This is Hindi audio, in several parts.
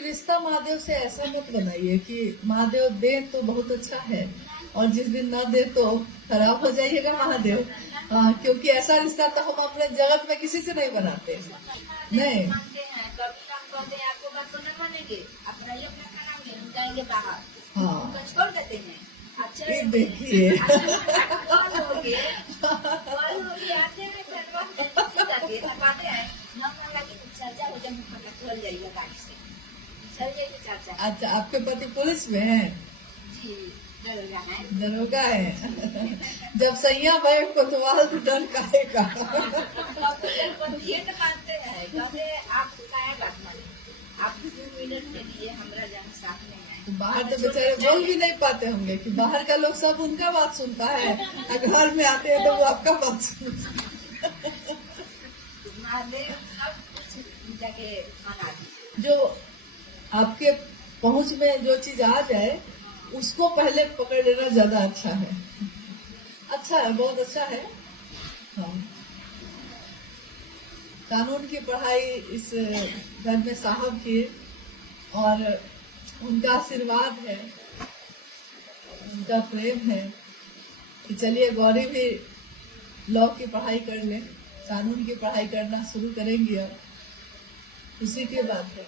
फिर रिश्ता महादेव से ऐसा मत बनाइए कि महादेव दे तो बहुत अच्छा है और जिस दिन न दे तो खराब हो जाइएगा महादेव। क्योंकि ऐसा रिश्ता तो हम अपने जगत में किसी से नहीं बनाते। नहीं आपको बात को न मानेंगे, अपना ही अपना खाएंगे, हम जाएंगे बाहर, हाँ छोड़ देते हैं। अच्छा ये देखिए आते में जाके अब आते हैं हम लगे चर्चा हो जाए, पता चल जाइएगा गाड़ी से चल जाइए चर्चा। अच्छा, आपके पति पुलिस में है? जी दरोगा है। दरोगा है। जब सैया भाई कोतवाल तो डर काहेगा। ये तो मानते हैं क्योंकि आप क्या बात माने, आप 2 मिनट के लिए हमारा जहाँ साथ में आए तो बाहर तो बेचारे बोल भी नहीं पाते होंगे कि बाहर का लोग सब उनका बात सुनता है और घर में आते हैं तो वो आपका बात सुनता है। महादेव सब कुछ जाके मना दी। जो आपके पहुंच में जो चीज आ जाए उसको पहले पकड़ लेना ज्यादा अच्छा है। अच्छा है, बहुत अच्छा है। हाँ, कानून की पढ़ाई इस घर में साहब की और उनका आशीर्वाद है, उनका प्रेम है कि चलिए गौरी भी लॉ की पढ़ाई कर ले, कानून की पढ़ाई करना शुरू करेंगी। अब उसी की बात है।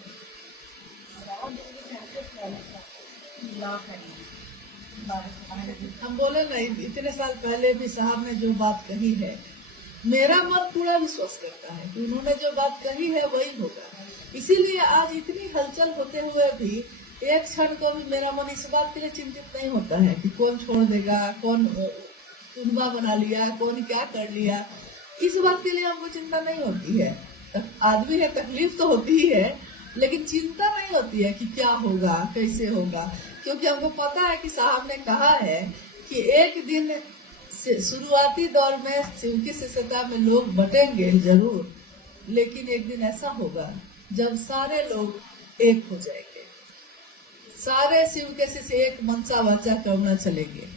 हम बोले ना, इतने साल पहले भी साहब ने जो बात कही है मेरा मन पूरा विश्वास करता है कि उन्होंने जो बात कही है वही होगा। इसीलिए आज इतनी हलचल होते हुए भी एक क्षण को भी मेरा मन इस बात के लिए चिंतित नहीं होता है कि कौन छोड़ देगा, कौन चुनवा बना लिया, कौन क्या कर लिया। इस बात के लिए हमको चिंता नहीं होती है। आदमी है, तकलीफ तो होती ही है, लेकिन चिंता नहीं होती है कि क्या होगा, कैसे होगा। क्योंकि हमको पता है कि साहब ने कहा है कि एक दिन शुरुआती दौर में शिव की शिष्यता में लोग बटेंगे जरूर, लेकिन एक दिन ऐसा होगा जब सारे लोग एक हो जाएंगे, सारे शिव के शिष्य एक मनसा वाचा करना चलेंगे।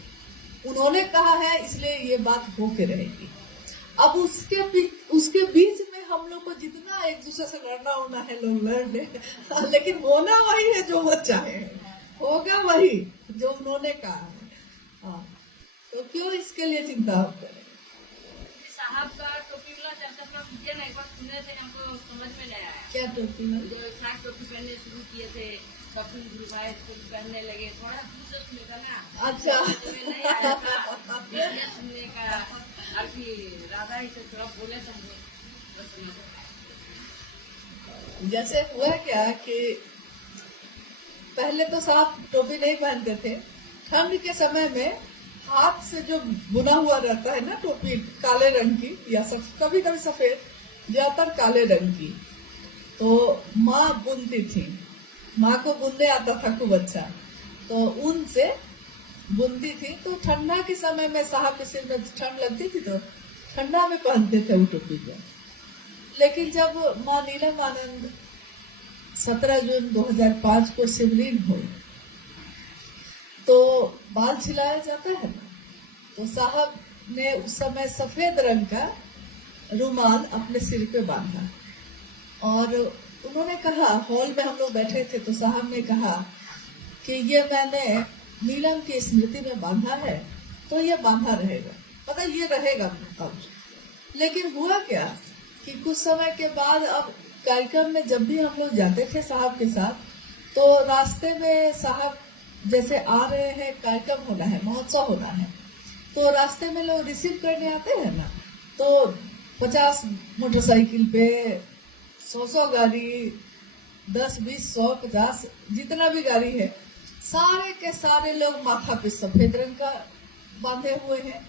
उन्होंने कहा है, इसलिए ये बात होके रहेगी। अब उसके बीच में हम लोग को जितना एक दूसरे से लड़ना होना है लोग लड़ ले, लेकिन होना वही है जो वो चाहे, होगा वही जो उन्होंने कहा है। हाँ, तो क्यों इसके लिए चिंता करें। साहब का टोपी वाला चर्चा थोड़ा कीजिए ना, एक बार सुने थे, हमको समझ में नहीं आया। क्या टोपी में जो साग टोपी पहनने शुरू किए थे, सब गुरु भाई टोपी पहनने लगे, थोड़ा दूसरे सुनने का ना। अच्छा नहीं आया था ये सुनने का, और फिर राधा ही से थोड़ा बोले थे हमको, बस समझ में आया। जैसे हुआ क्या कि पहले तो साहब टोपी नहीं पहनते थे। ठंड के समय में हाथ से जो बुना हुआ रहता है ना टोपी, काले रंग की या सब कभी कभी सफेद, ज्यादातर काले रंग की, तो माँ बुनती थी। माँ को बुनने आता था खूब अच्छा, तो ऊन से बुनती थी। तो ठंडा के समय में साहब के सिर में ठंड लगती थी तो ठंडा में पहनते थे वो टोपी को। लेकिन जब माँ नीलम आनंद 17 जून 2005 को शिवलीन हुई तो बाल छिलाया जाता है ना, तो साहब ने उस समय सफेद रंग का रुमाल अपने सिर पे बांधा और उन्होंने कहा, हॉल में हम लोग बैठे थे, तो साहब ने कहा कि ये मैंने नीलम की स्मृति में बांधा है तो ये बांधा रहेगा, पता ये रहेगा अब। लेकिन हुआ क्या कि कुछ समय के बाद अब कार्यक्रम में जब भी हम लोग जाते थे साहब के साथ, तो रास्ते में साहब जैसे आ रहे हैं, कार्यक्रम होना है, महोत्सव होना है, तो रास्ते में लोग रिसीव करने आते हैं ना, तो 50 मोटरसाइकिल पे 100 गाड़ी, 10, 20, 100, 50 जितना भी गाड़ी है, सारे के सारे लोग माथा पे सफेद रंग का बांधे हुए हैं।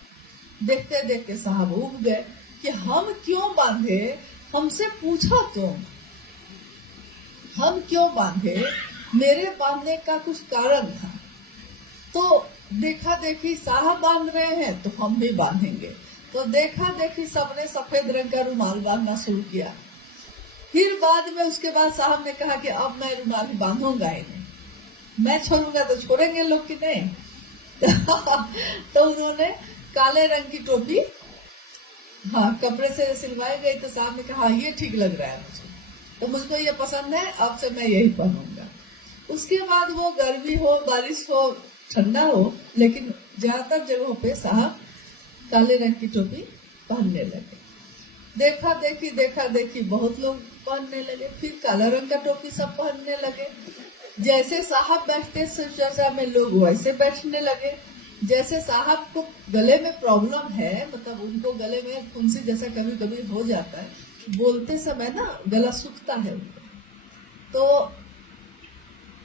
देखते देखते साहब उब गए कि हम क्यों बांधे, हमसे पूछा तुम, हम क्यों बांधे, मेरे बांधने का कुछ कारण था। तो देखा देखी साहब बांध रहे हैं तो हम भी बांधेंगे, तो देखा देखी सबने सफेद रंग का रुमाल बांधना शुरू किया। फिर बाद में उसके बाद साहब ने कहा कि अब मैं रुमाल बांधूंगा ही नहीं, मैं छोड़ूंगा तो छोड़ेंगे लोग कि नहीं। तो उन्होंने काले रंग की टोपी, हाँ, कपड़े से सिलवाई गई, तो साहब ने कहा ये ठीक लग रहा है मुझे, तो मुझको ये पसंद है, अब से मैं यही पहनूंगा। उसके बाद वो गर्मी हो, बारिश हो, ठंडा हो, लेकिन ज्यादातर जगहों पे साहब काले रंग की टोपी पहनने लगे। देखा देखी बहुत लोग पहनने लगे, फिर काला रंग का टोपी सब पहनने लगे। जैसे साहब बैठते शिव चर्चा में लोग वैसे बैठने लगे। जैसे साहब को गले में प्रॉब्लम है, मतलब उनको गले में फुंसी जैसा कभी कभी हो जाता है, बोलते समय ना गला सूखता है उनको, तो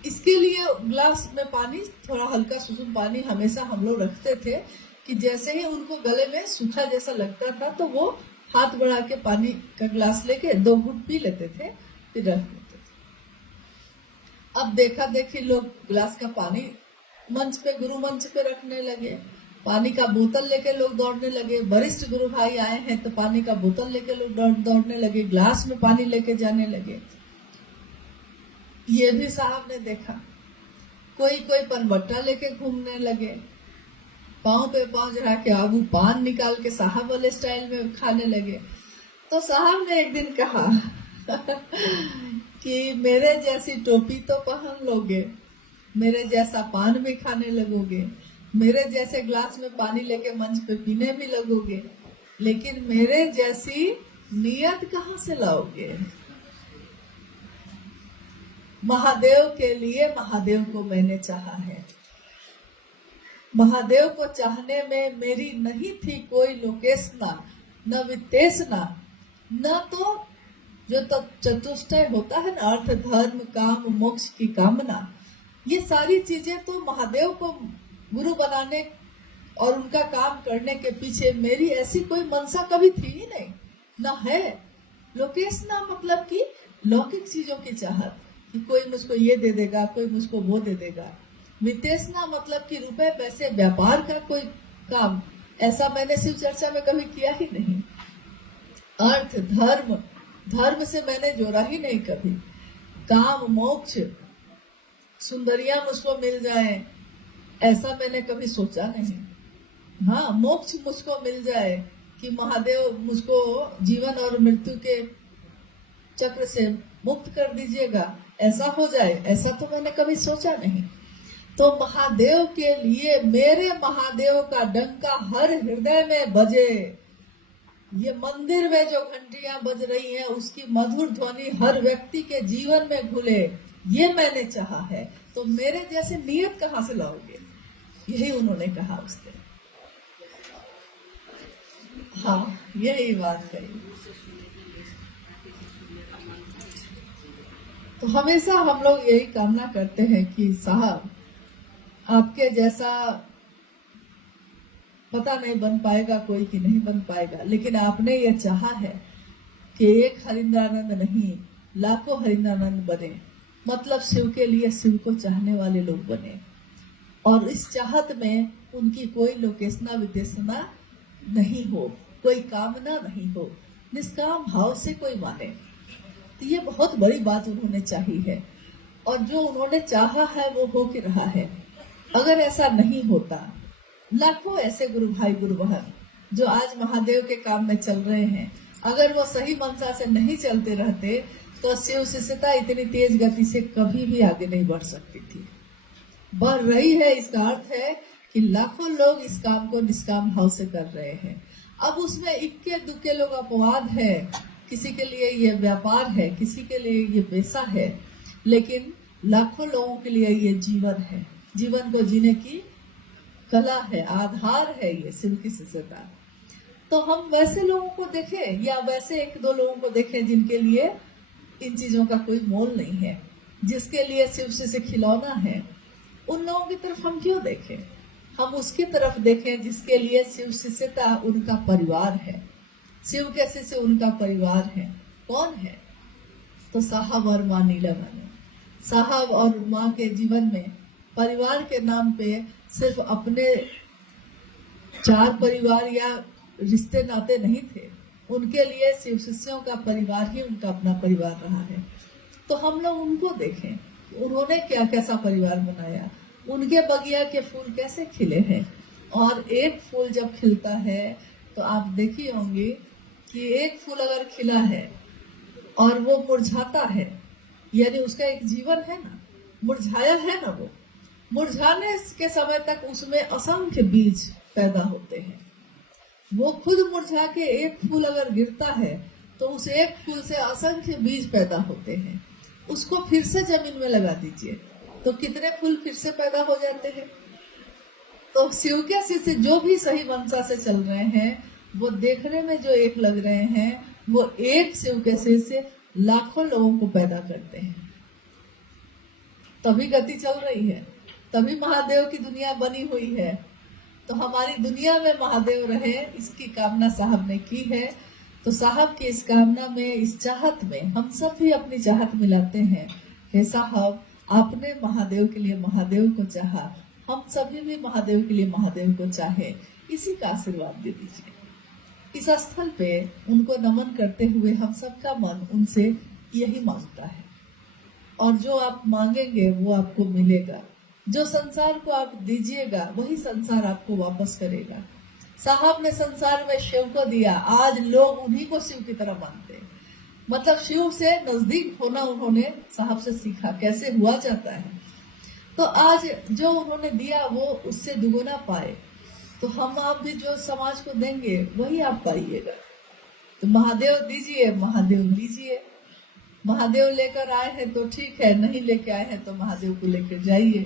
इसके लिए ग्लास में पानी, थोड़ा हल्का सुसुम पानी हमेशा हम लोग रखते थे कि जैसे ही उनको गले में सूखा जैसा लगता था तो वो हाथ बढ़ा के पानी का ग्लास लेके 2 घूंट पी लेते थे, फिर रख देते थे। अब देखा देखी लोग ग्लास का पानी मंच पे, गुरु मंच पे रखने लगे। पानी का बोतल लेके लोग दौड़ने लगे। वरिष्ठ गुरु भाई आए हैं तो पानी का बोतल लेके लोग दौड़ने लगे, ग्लास में पानी लेके जाने लगे। ये भी साहब ने देखा। कोई पनबट्टा लेके घूमने लगे, पाँव पे पाँव चढ़ा के आबू पान निकाल के साहब वाले स्टाइल में खाने लगे। तो साहब ने एक दिन कहा कि मेरे जैसी टोपी तो पहन लोगे, मेरे जैसा पान भी खाने लगोगे, मेरे जैसे ग्लास में पानी लेके मंच पे पीने भी लगोगे, लेकिन मेरे जैसी नियत कहाँ से लाओगे? महादेव के लिए महादेव को मैंने चाहा है। महादेव को चाहने में मेरी नहीं थी कोई लोकेशना, न वित्तेषणा, न तो जो चतुष्टय होता है ना, अर्थ धर्म काम मोक्ष की कामना, ये सारी चीजें तो महादेव को गुरु बनाने और उनका काम करने के पीछे मेरी ऐसी कोई मनसा कभी थी ही नहीं, न है। लोकेशना मतलब कि लौकिक चीजों की चाहत, कि कोई मुझको ये दे देगा, कोई मुझको वो दे देगा। वित्तेषणा मतलब कि रुपए पैसे व्यापार का कोई काम, ऐसा मैंने शिव चर्चा में कभी किया ही नहीं। अर्थ धर्म से मैंने जोड़ा ही नहीं कभी। काम मोक्ष, सुंदरियां मुझको मिल जाए, ऐसा मैंने कभी सोचा नहीं। हाँ, मोक्ष मुझको मिल जाए कि महादेव मुझको जीवन और मृत्यु के चक्र से मुक्त कर दीजिएगा, ऐसा हो जाए, ऐसा तो मैंने कभी सोचा नहीं। तो महादेव के लिए मेरे महादेव का डंका हर हृदय में बजे। ये मंदिर में जो घंटियां बज रही हैं उसकी मधुर ध्वनि हर व्यक्ति के जीवन में घुले, ये मैंने चाहा है। तो मेरे जैसे नियत कहाँ से लाओगे? यही उन्होंने कहा उसने। हाँ, यही बात कही। तो हमेशा हम लोग यही कामना करते हैं कि साहब आपके जैसा पता नहीं बन पाएगा कोई कि नहीं बन पाएगा, लेकिन आपने ये चाहा है कि एक हरिंद्रानंद नहीं लाखों हरिंद्रानंद बने, मतलब शिव के लिए शिव को चाहने वाले लोग बने। और इस चाहत में उनकी कोई लोकेशना विदेशना नहीं हो, कोई कामना नहीं हो, निष्काम भाव से कोई माने। तो ये बहुत बड़ी बात उन्होंने चाही है, और जो उन्होंने चाहा है वो हो के रहा है। अगर ऐसा नहीं होता, लाखों ऐसे गुरु भाई गुरु बहन जो आज महादेव के काम में चल रहे हैं, अगर वो सही मनसा से नहीं चलते रहते तो शिव शिष्यता इतनी तेज गति से कभी भी आगे नहीं बढ़ सकती थी। बढ़ रही है, इसका अर्थ है कि लाखों लोग इस काम को निष्काम भाव से कर रहे हैं। अब उसमें इक्के दुक्के लोग अपवाद है, किसी के लिए ये व्यापार है, किसी के लिए ये पेशा है, लेकिन लाखों लोगों के लिए ये जीवन है, जीवन को जीने की कला है, आधार है ये शिव की शिष्यता। तो हम वैसे लोगों को देखें या वैसे 1-2 लोगों को देखें जिनके लिए इन चीजों का कोई मोल नहीं है, जिसके लिए शिव से खिलौना है, उन लोगों की तरफ हम क्यों देखें? हम उसकी तरफ देखें जिसके लिए शिव शिष्यता उनका परिवार है, शिव के शिष्य उनका परिवार है। कौन है? तो साहब और माँ नीलामणि। साहब और माँ के जीवन में परिवार के नाम पे सिर्फ अपने 4 परिवार या रिश्ते नाते नहीं थे, उनके लिए शिव शिष्यों का परिवार ही उनका अपना परिवार रहा है। तो हम लोग उनको देखें, उन्होंने क्या कैसा परिवार बनाया, उनके बगिया के फूल कैसे खिले हैं। और एक फूल जब खिलता है तो आप देखी होंगी कि एक फूल अगर खिला है और वो मुरझाता है, यानी उसका एक जीवन है ना, मुरझाया है ना, वो मुरझाने के समय तक उसमें असंख्य बीज पैदा होते हैं। वो खुद मुरझा के एक फूल अगर गिरता है तो उस एक फूल से असंख्य बीज पैदा होते हैं। उसको फिर से जमीन में लगा दीजिए तो कितने फूल फिर से पैदा हो जाते हैं। तो शिव के शिष्य जो भी सही मंशा से चल रहे हैं, वो देखने में जो एक लग रहे हैं, वो एक शिव के शिष्य लाखों लोगों को पैदा करते हैं। तभी गति चल रही है, तभी महादेव की दुनिया बनी हुई है। तो हमारी दुनिया में महादेव रहे, इसकी कामना साहब ने की है। तो साहब की इस कामना में, इस चाहत में हम सब भी अपनी चाहत मिलाते हैं। हे साहब, आपने महादेव के लिए महादेव को चाहा, हम सभी भी महादेव के लिए महादेव को चाहे, इसी का आशीर्वाद दे दीजिए। इस स्थल पे उनको नमन करते हुए हम सबका मन उनसे यही मांगता है, और जो आप मांगेंगे वो आपको मिलेगा। जो संसार को आप दीजिएगा वही संसार आपको वापस करेगा। साहब ने संसार में शिव को दिया, आज लोग उन्हीं को शिव की तरह मानते हैं। मतलब शिव से नजदीक होना उन्होंने साहब से सीखा, कैसे हुआ जाता है। तो आज जो उन्होंने दिया वो उससे दुगुना पाए। तो हम आप भी जो समाज को देंगे वही आप पाइएगा। तो महादेव दीजिए, महादेव लीजिए। महादेव लेकर आए हैं तो ठीक है, नहीं लेके आए हैं तो महादेव को लेकर जाइए।